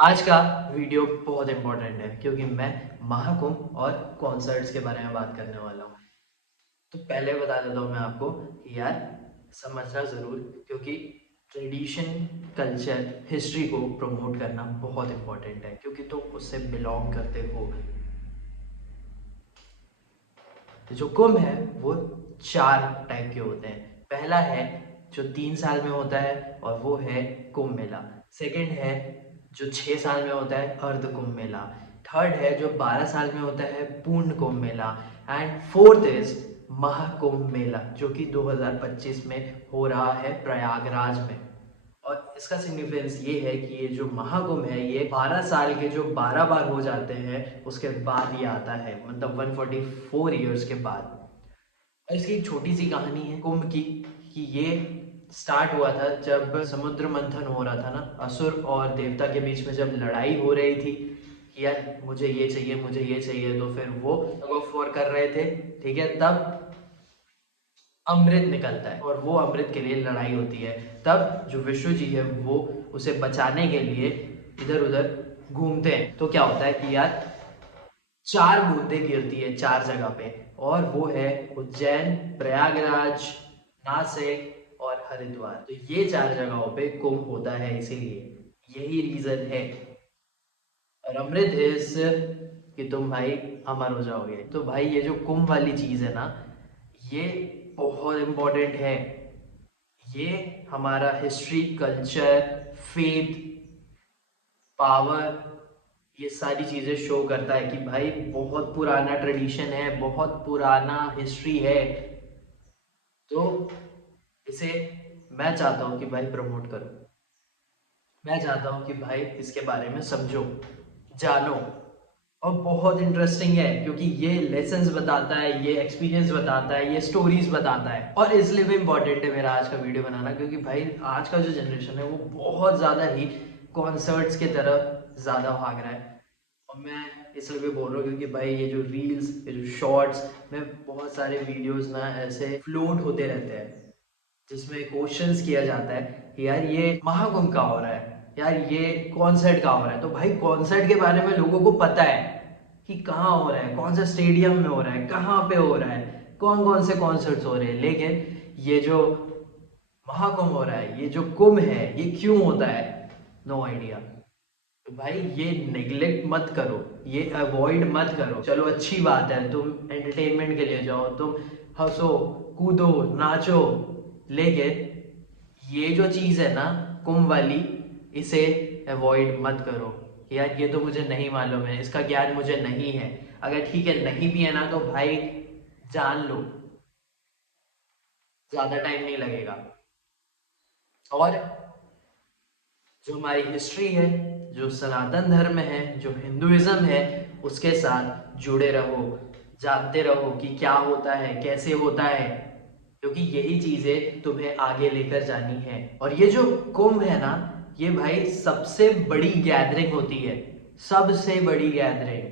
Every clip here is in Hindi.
आज का वीडियो बहुत इम्पोर्टेंट है क्योंकि मैं महाकुंभ और कॉन्सर्ट्स के बारे में बात करने वाला हूँ। तो पहले बता देता हूँ मैं आपको कि यार समझना ज़रूर, क्योंकि ट्रेडिशन, कल्चर, हिस्ट्री को प्रमोट करना बहुत इम्पोर्टेंट है क्योंकि तुम उससे बिलोंग करते हो। तो जो कुंभ है वो 4 टाइप के होते हैं। पहला है जो 3 साल में होता है और वो है कुंभ मेला। सेकंड है जो 6 साल में होता है, अर्ध कुंभ मेला। थर्ड है जो 12 साल में होता है, पूर्ण Kumbh Mela. And fourth is Mahakumbh मेला, जो कि 2025 में हो रहा है प्रयागराज में। और इसका सिग्निफिकेंस ये है कि ये जो महाकुंभ है ये 12 साल के जो 12 बार हो जाते हैं उसके बाद ये आता है, मतलब 144 ईयर्स के बाद। और इसकी एक छोटी सी कहानी है कुंभ की, कि ये स्टार्ट हुआ था जब समुद्र मंथन हो रहा था ना, असुर और देवता के बीच में जब लड़ाई हो रही थी कि यार मुझे ये चाहिए, मुझे ये चाहिए, तो फिर वो टग ऑफ वॉर कर रहे थे। ठीक है, तब अमृत निकलता है और वो अमृत के लिए लड़ाई होती है। तब जो विष्णु जी है वो उसे बचाने के लिए इधर उधर घूमते हैं। तो क्या होता है कि यार 4 बूंदें गिरती है 4 जगह पे, और वो है उज्जैन, प्रयागराज, नासिक और हरिद्वार। तो ये 4 जगहों पे कुंभ होता है, इसीलिए यही रीजन है। और अमृत इज कि तुम भाई अमर हो जाओगे। तो भाई ये जो कुंभ वाली चीज है ना, ये बहुत इम्पोर्टेंट है। ये हमारा हिस्ट्री, कल्चर, फेथ, पावर, ये सारी चीज़ें शो करता है कि भाई बहुत पुराना ट्रेडिशन है, बहुत पुराना हिस्ट्री है। तो इसे मैं चाहता हूँ कि भाई प्रमोट करो। मैं चाहता हूँ कि भाई इसके बारे में समझो, जानो। और बहुत इंटरेस्टिंग है क्योंकि ये लेसन्स बताता है, ये एक्सपीरियंस बताता है, ये स्टोरीज बताता है। और इसलिए भी इम्पोर्टेंट है मेरा आज का वीडियो बनाना, क्योंकि भाई आज का जो जनरेशन है वो बहुत ज़्यादा ही कॉन्सर्ट्स की तरफ ज़्यादा भाग रहा है। और मैं इसलिए भी बोल रहा हूँ क्योंकि भाई ये जो रील्स, ये जो शॉर्ट्स में बहुत सारे वीडियोस ना ऐसे फ्लोट होते रहते हैं जिसमें क्वेश्चंस किया जाता है कि यार ये महाकुंभ का हो रहा है, यार ये कॉन्सर्ट का हो रहा है। तो भाई कॉन्सर्ट के बारे में लोगों को पता है कि कहाँ हो रहा है, कौन सा स्टेडियम में हो रहा है, कहाँ पे हो रहा है, कौन कौन से कॉन्सर्ट्स हो रहे हैं। लेकिन ये जो महाकुंभ हो रहा है, ये जो कुंभ है, ये क्यों होता है, नो आइडिया। तो भाई ये नेग्लेक्ट मत करो, ये अवॉइड मत करो। चलो अच्छी बात है, तुम एंटरटेनमेंट के लिए जाओ, तुम हंसो, कूदो, नाचो, लेकिन ये जो चीज़ है ना कुंभ वाली, इसे अवॉइड मत करो कि यार ये तो मुझे नहीं मालूम है, इसका ज्ञान मुझे नहीं है। अगर ठीक है नहीं भी है ना तो भाई जान लो, ज़्यादा टाइम नहीं लगेगा। और जो हमारी हिस्ट्री है, जो सनातन धर्म है, जो हिंदुइज्म है, उसके साथ जुड़े रहो, जानते रहो कि क्या होता है, कैसे होता है, क्योंकि यही चीजें तुम्हें आगे लेकर जानी है। और ये जो कुंभ है ना, ये भाई सबसे बड़ी गैदरिंग होती है, सबसे बड़ी गैदरिंग।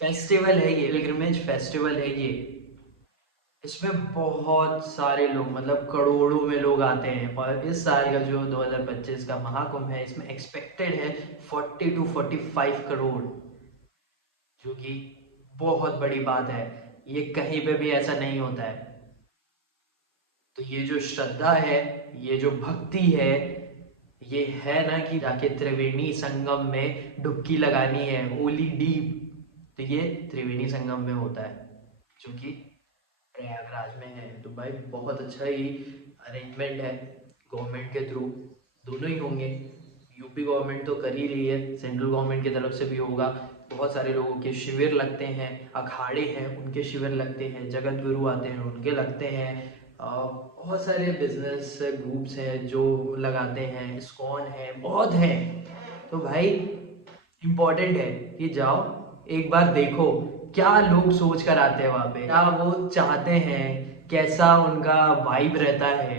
फेस्टिवल है ये, पिलग्रिमेज फेस्टिवल है ये। इसमें बहुत सारे लोग, मतलब करोड़ों में लोग आते हैं। और इस साल का जो 2025 का महाकुंभ है, इसमें एक्सपेक्टेड है 40 to 45 करोड़, जो कि बहुत बड़ी बात है। ये कहीं पे भी ऐसा नहीं होता है। तो ये जो श्रद्धा है, ये जो भक्ति है, ये है ना कि जाके त्रिवेणी संगम में डुबकी लगानी है, ओली डीप। तो ये त्रिवेणी संगम में होता है, जो कि प्रयागराज में है। तो भाई बहुत अच्छा ही अरेंजमेंट है गवर्नमेंट के थ्रू, दोनों ही होंगे। यूपी गवर्नमेंट तो कर ही रही है, सेंट्रल गवर्नमेंट की तरफ से भी होगा। बहुत सारे लोगों के शिविर लगते हैं, अखाड़े हैं उनके शिविर लगते हैं, जगत गुरु आते हैं उनके लगते हैं। बहुत सारे बिजनेस ग्रुप्स हैं जो लगाते हैं, इस्कॉन है, बहुत है। तो भाई इम्पोर्टेंट है कि जाओ, एक बार देखो क्या लोग सोच कर आते हैं वहां पे, क्या वो चाहते हैं, कैसा उनका वाइब रहता है।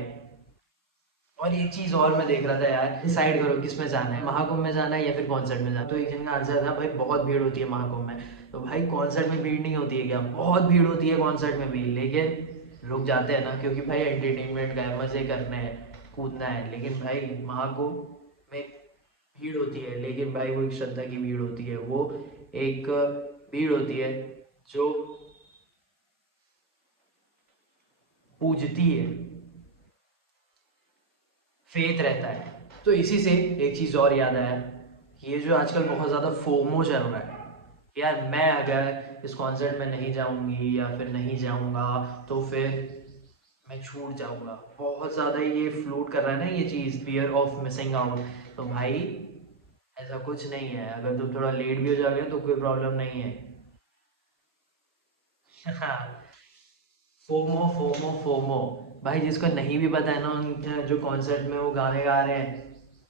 और एक चीज और मैं देख रहा था यार, डिसाइड करो किस में जाना है, महाकुंभ में जाना है या फिर कॉन्सर्ट में जाना। तो एक जन का आंसर था भाई बहुत भीड़ होती है महाकुंभ में। तो भाई कॉन्सर्ट में भीड़ नहीं होती है क्या? बहुत भीड़ होती है कॉन्सर्ट में भी, लेकिन लोग जाते हैं ना क्योंकि भाई एंटरटेनमेंट का है, मजे करने हैं, कूदना है। लेकिन भाई महाकुंभ में भीड़ होती है, लेकिन भाई वो एक श्रद्धा की भीड़ होती है, वो एक भीड़ होती है जो पूजती है, फेथ रहता है। तो इसी से एक चीज़ और याद आया, ये जो आजकल बहुत ज़्यादा फोमो चल रहा है, यार मैं अगर इस कॉन्सर्ट में नहीं जाऊंगी या फिर नहीं जाऊंगा तो फिर मैं छूट जाऊंगा, बहुत ज़्यादा ये फ्लूट कर रहा है ना ये चीज़, फियर ऑफ मिसिंग आउट। तो भाई ऐसा कुछ नहीं है, अगर तुम थोड़ा लेट भी हो जाओगे तो कोई प्रॉब्लम नहीं है। फोमो फोमो फोमो, भाई जिसको नहीं भी पता है ना उन जो कॉन्सर्ट में वो गाने गा रहे हैं,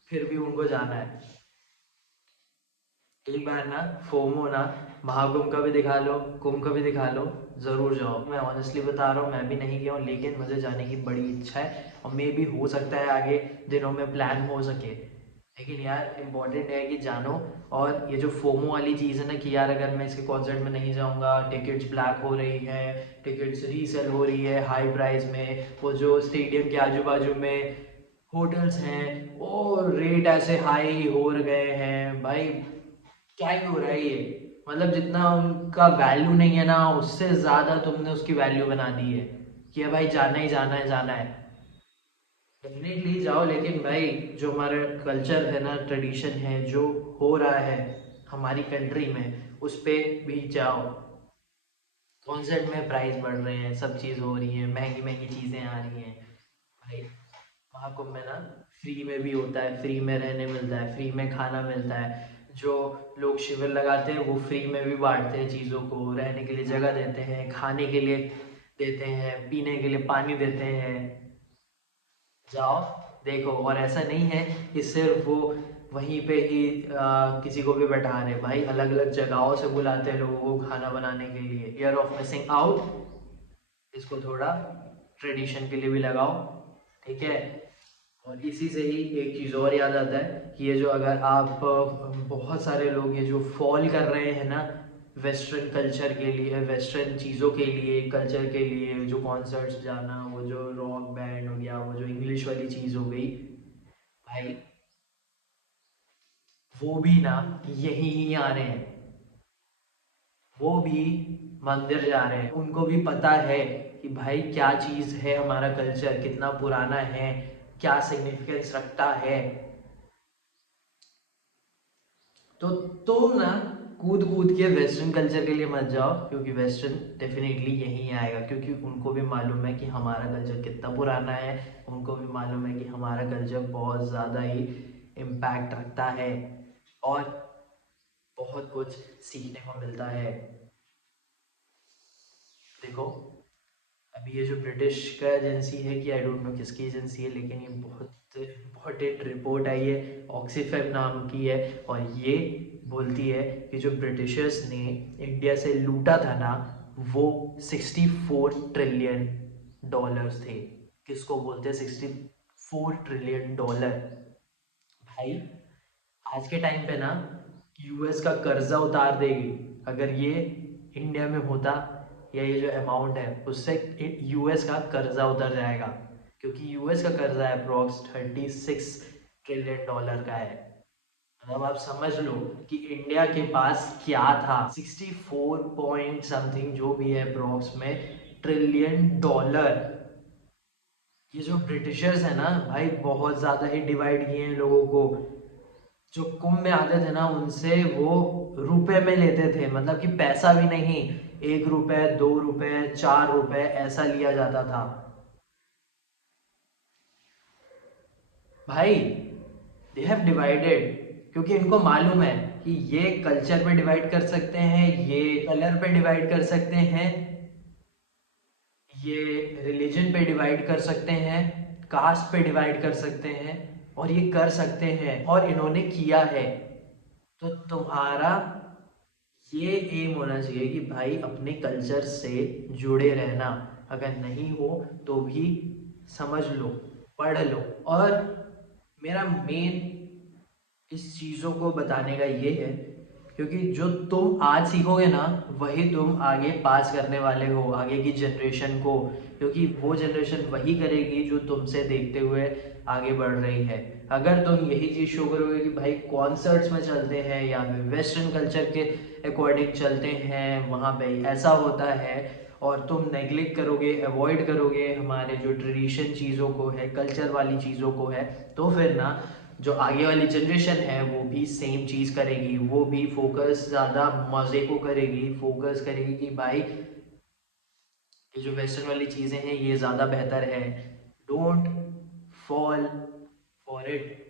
फिर भी उनको जाना है। एक बार ना फोमो ना, महाकुंभ का भी दिखा लो, कुंभ का भी दिखा लो, ज़रूर जाओ। मैं ऑनेस्टली बता रहा हूँ, मैं भी नहीं गया हूँ, लेकिन मुझे जाने की बड़ी इच्छा है, और मे भी हो सकता है आगे दिनों में प्लान हो सके। लेकिन यार इम्पॉर्टेंट है कि जानो। और ये जो फोमो वाली चीज़ है ना कि यार अगर मैं इसके कॉन्सर्ट में नहीं जाऊँगा, टिकट्स ब्लैक हो रही हैं, टिकट्स रीसेल हो रही है हाई प्राइस में, वो जो स्टेडियम के आजू बाजू में होटल्स हैं और रेट ऐसे हाई हो गए हैं भाई, क्या ही हो रहा है ये। मतलब जितना उनका वैल्यू नहीं है ना, उससे ज़्यादा तुमने उसकी वैल्यू बना दी है कि भाई जाना ही जाना है, जाना है। डेफिनेटली जाओ, लेकिन भाई जो हमारा कल्चर है ना, ट्रेडिशन है जो हो रहा है हमारी कंट्री में, उस पे भी जाओ। कॉन्सर्ट में प्राइस बढ़ रहे हैं, सब चीज़ हो रही है, महंगी महंगी चीज़ें आ रही हैं भाई। महाकुंभ में ना फ्री में भी होता है, फ्री में रहने मिलता है, फ्री में खाना मिलता है, जो लोग शिविर लगाते हैं वो फ्री में भी बांटते हैं चीज़ों को, रहने के लिए जगह देते हैं, खाने के लिए देते हैं, पीने के लिए पानी देते हैं। जाओ देखो। और ऐसा नहीं है कि सिर्फ वो वहीं पे ही किसी को भी बैठा रहे, भाई अलग अलग जगहों से बुलाते हैं लोगों को खाना बनाने के लिए। ईयर ऑफ मिसिंग आउट, इसको थोड़ा ट्रेडिशन के लिए भी लगाओ, ठीक है। और इसी से ही एक चीज़ और याद आता है कि ये जो अगर आप बहुत सारे लोग ये जो फॉल कर रहे हैं ना वेस्टर्न कल्चर के लिए, वेस्टर्न चीज़ों के लिए, कल्चर के लिए, जो कॉन्सर्ट्स जाना, वो जो रॉक बैंड हो गया, वो जो इंग्लिश वाली चीज़ हो गई, भाई वो भी ना यहीं ही आ रहे हैं, वो भी मंदिर जा रहे हैं, उनको भी पता है कि भाई क्या चीज़ है, हमारा कल्चर कितना पुराना है, क्या सिग्निफिकेंस रखता है। तो तुम ना कूद कूद के वेस्टर्न कल्चर के लिए मत जाओ, क्योंकि वेस्टर्न डेफिनेटली यहीं आएगा, क्योंकि उनको भी मालूम है कि हमारा कल्चर कितना पुराना है, उनको भी मालूम है कि हमारा कल्चर बहुत ज़्यादा ही इम्पैक्ट रखता है, और बहुत कुछ सीखने को मिलता है। देखो, अभी ये जो ब्रिटिश का एजेंसी है, कि आई डोंट नो किसकी एजेंसी है, लेकिन ये बहुत इम्पोर्टेंट रिपोर्ट आई है, ऑक्सीफैम नाम की है, और ये बोलती है कि जो ब्रिटिशर्स ने इंडिया से लूटा था ना, वो 64 ट्रिलियन डॉलर्स थे। किसको बोलते हैं 64 ट्रिलियन डॉलर? भाई आज के टाइम पे ना यूएस का कर्जा उतार देगी अगर ये इंडिया में होता, या ये जो अमाउंट है उससे यूएस का कर्जा उतर जाएगा, क्योंकि यूएस का कर्जा अप्रोक्स 36 ट्रिलियन डॉलर का है। मतलब आप समझ लो कि इंडिया के पास क्या था, 64 पॉइंट समथिंग जो भी है अप्रोक्स में ट्रिलियन डॉलर। ये जो ब्रिटिशर्स है ना भाई, बहुत ज़्यादा ही डिवाइड किए हैं लोगों को। जो कुंभ में आते थे ना उनसे वो रुपए में लेते थे, मतलब कि पैसा भी नहीं, 1 रुपए, 2 रुपए, 4 रुपए ऐसा लिया जाता था भाई। दे हैव डिवाइडेड, क्योंकि इनको मालूम है कि ये कल्चर पे डिवाइड कर सकते हैं, ये कलर पे डिवाइड कर सकते हैं, ये रिलीजन पे डिवाइड कर सकते हैं, कास्ट पे डिवाइड कर सकते हैं, और ये कर सकते हैं और इन्होंने किया है। तो तुम्हारा ये एम होना चाहिए कि भाई अपने कल्चर से जुड़े रहना, अगर नहीं हो तो भी समझ लो, पढ़ लो। और मेरा मेन इस चीज़ों को बताने का ये है, क्योंकि जो तुम आज सीखोगे ना वही तुम आगे पास करने वाले हो आगे की जनरेशन को, क्योंकि वो जनरेशन वही करेगी जो तुमसे देखते हुए आगे बढ़ रही है। अगर तुम यही चीज़ शो करोगे कि भाई कॉन्सर्ट्स में चलते हैं या फिर वेस्टर्न कल्चर के अकॉर्डिंग चलते हैं, वहाँ पे ऐसा होता है, और तुम नेग्लेक्ट करोगे, अवॉइड करोगे हमारे जो ट्रेडिशन चीज़ों को है, कल्चर वाली चीज़ों को है, तो फिर ना जो आगे वाली जनरेशन है वो भी सेम चीज़ करेगी, वो भी फोकस ज़्यादा मज़े को करेगी, फोकस करेगी कि भाई ये जो वेस्टर्न वाली चीज़ें हैं ये ज़्यादा बेहतर है। Don't fall for it.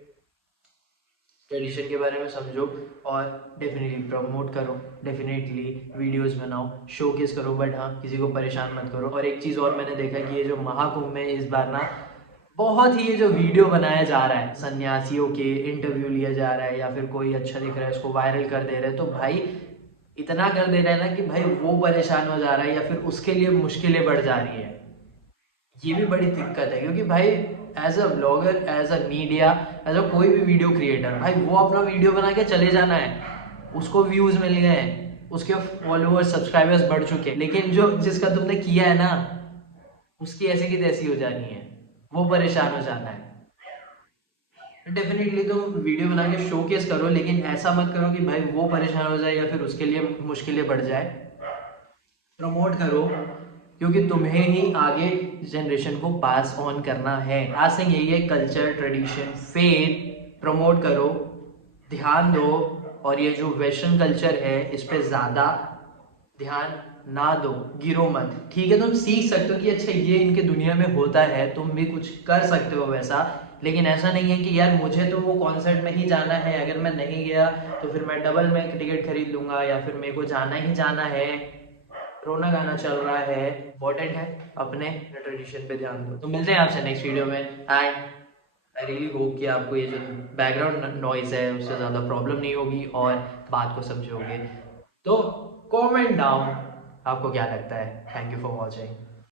Tradition के बारे में समझो और डेफिनेटली प्रमोट करो, डेफिनेटली वीडियोस बनाओ, शोकेस करो, बट हाँ किसी को परेशान मत करो। और एक चीज़ और मैंने देखा कि ये जो महाकुंभ में इस बार ना बहुत ही ये जो वीडियो बनाया जा रहा है, सन्यासियों के इंटरव्यू लिया जा रहा है या फिर कोई अच्छा दिख रहा है उसको वायरल कर दे रहे हैं, तो भाई इतना कर दे रहे हैं ना कि भाई वो परेशान हो जा रहा है या फिर उसके लिए मुश्किलें बढ़ जा रही है। ये भी बड़ी दिक्कत है, क्योंकि भाई as a blogger, as a media, as a कोई भी वीडियो क्रिएटर, भाई वो अपना वीडियो बना के चले जाना है, उसको व्यूज मिल गए हैं, उसके फॉलोअर्स सब्सक्राइबर्स बढ़ चुके हैं, लेकिन जो जिसका तुमने किया है ना उसकी ऐसी की तैसी हो जानी है, वो परेशान हो जाना है। डेफिनेटली तुम वीडियो बना के शोकेस करो, लेकिन ऐसा मत करो कि भाई वो परेशान हो जाए या फिर उसके लिए मुश्किलें बढ़ जाए। प्रमोट करो, क्योंकि तुम्हें ही आगे जनरेशन को पास ऑन करना है। लास्ट थिंग यही है, कल्चर, ट्रेडिशन, फेथ प्रमोट करो, ध्यान दो, और ये जो वेस्टर्न कल्चर है इस पे ज़्यादा ध्यान ना दो, गिरो मत। ठीक है, तुम सीख सकते हो कि अच्छा ये इनके दुनिया में होता है, तुम भी कुछ कर सकते हो वैसा, लेकिन ऐसा नहीं है कि यार मुझे तो वो कॉन्सर्ट में ही जाना है, अगर मैं नहीं गया तो फिर मैं डबल में टिकट खरीद लूंगा, या फिर मेरे को जाना ही जाना है। रोना गाना चल रहा है, इम्पोर्टेंट है, अपने ट्रेडिशन पे ध्यान दो। तो मिलते हैं आपसे नेक्स्ट वीडियो में। एंड आई रियली होप कि आपको ये जो बैकग्राउंड नॉइज है उससे ज़्यादा प्रॉब्लम नहीं होगी और बात को समझोगे। तो कमेंट डाउन आपको क्या लगता है। Thank you for watching.